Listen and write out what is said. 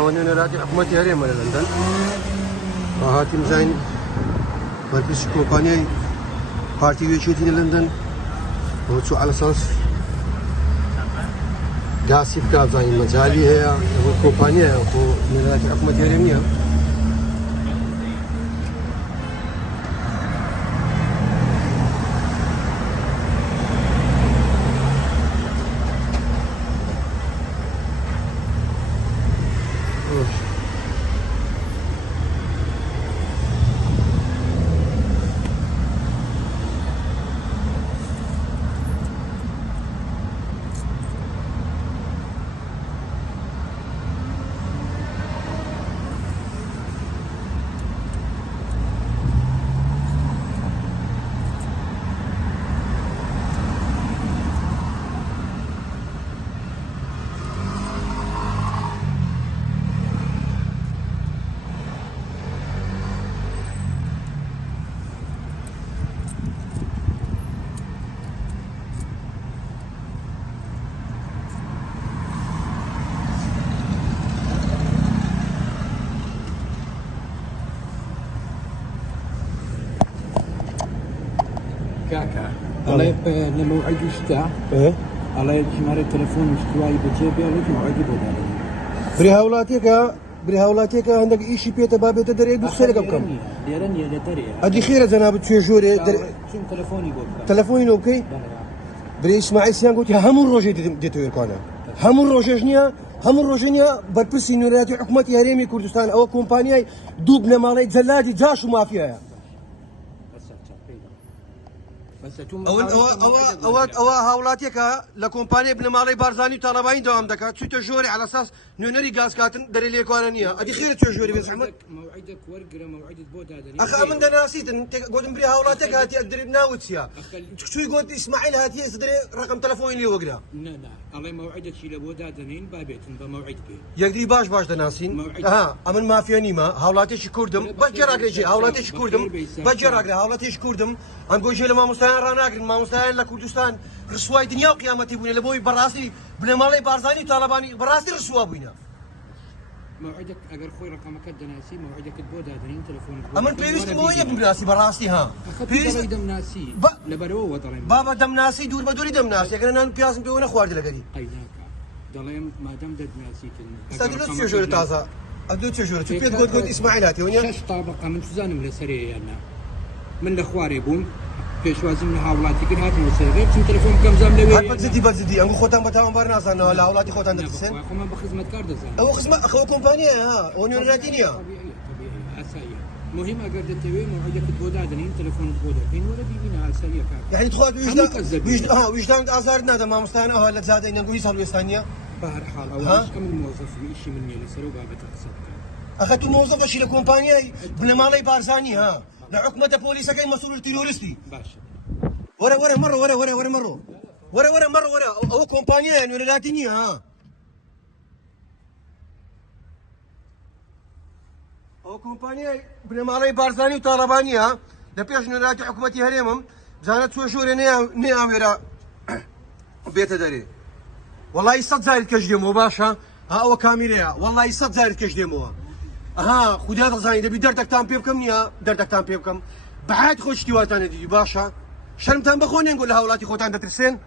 ئەوە نێرادی حکوومەتی هەرێمە لە لەندەن هاتیم زین بەرپرسی کۆمپانیای پارتی وێچێتی لە لەندەن بۆ چوو على ئەساس گاسی بکات زانین مەجالی هەیە بۆ کۆمپانیایە بۆ نێرادی حکوومەتی هەرێم نییە. كاكا الله لموعد وشتا الله يجمع التليفون مشتواي بجيبي الله موعد بدالي بري هاولاتيكا عندك إشي بيتا بابيتا دري دوسيلك بكم ديرني يا دري أدي خير جناب تشوجوري شنو تليفوني بوكا تليفوني أوكي بري اسماعيل سيان قلت هم الروجي ديتو يركانا هم الروجنيا بربسي نوراتي حكومتي هريمي كردستان أو كومبانياي دوبنا مالي زلادي جاشو مافيا او هاولاتيكا لكومباني ابن مالي بارزاني طالبين دوام دكا تشو تجوري على اساس نونري غاز كاتن دري لي كوانيا ادي خير تجوري بس محمد موعدك ورقه موعد بود هذا اخا من ناسيت قلت بري هاولاتيكا هاتي ادري بناوتسيا شو يقول اسماعيل هاتي صدري رقم تليفوني لي وقرا لا الله موعدك شي لبود هذا نين بابيت بموعد بي يقدري باش دناسين امن مافيا نيما هاولاتيش كردم بجراغري هاولاتيش كردم بجراغري هاولاتيش كردم ام قوي لما مستعان راناقرن ما مستعان لكردستان رسواي دنيا وقيامتي بوين لبوي براسي بنمالي بارزاني طالباني براسي رسوا بوينا موعدك اگر خوي رقمك الدناسي موعدك تبود هذا نين تليفونك امن بيوست مويه براسي براسي ها بيوست دم ناسي لبرو وطرين بابا دم ناسي دور بدوري دم ناسي اگر انا بياس بيونا خوارد لقدي قيناك ضليم ما دم دد ناسي استاذ لو تشوجور تازا ادو تشوجور تبيت قد اسماعيلاتي وين شش طابقه من تزانم لسريه انا من الاخواري بوم پێشوازی من هاوڵاتی کرد هاتم سەرێ چون تەلەفۆن بکەم زام لەوێ بەزدی ئەمە خۆتان بەتاوان بەر نازانەوە لە هاوڵاتی خۆتان دەترسێن خۆمان بە خزمەتکار دەزانم ئەوە خزمەت ئەخەوە کۆمپانیایە ها ئەوە نوێنەراتی نییە ئاساییە مهم ئەگەر دەتەوێت موعدەکەت بۆ دادنین تەلەفۆنت بۆ دەکەین وەرە بیبینە ئاساییە کار یعنی تخوات ویژدان ئازار نادە مامۆستایان ئەوە لە جادەی نەنگوی ساڵوێستان نییە بەهەرحاڵ ئەوەش کە من مۆزەفی ئیشی من نییە لەسەر و بابەتە قسە بکەم ئەخە تو مۆزەفەشی لە کۆمپانیای بنەماڵەی بارزانی ها لە حکومەتە پۆلیسەکەی مەسوول تیرۆریستی باشە ورا مرة أو كومبانيا يعني ولا لاتينية ها أو كومبانيا بنمالي بارزاني وطالباني ها لبيش نراتي حكومتي هريمم زانت شو شوري نيام ورا بيت داري والله يصد زايد كجديمو باشا ها أو كاميرا والله يصد زايد كجديمو ها خديات زايد بي دردك تام بيبكم نيا دردك تام بيبكم بعد خوش تيواتان دي باشا شرمتان بخونين نقول لها ولاتي خوتان دترسين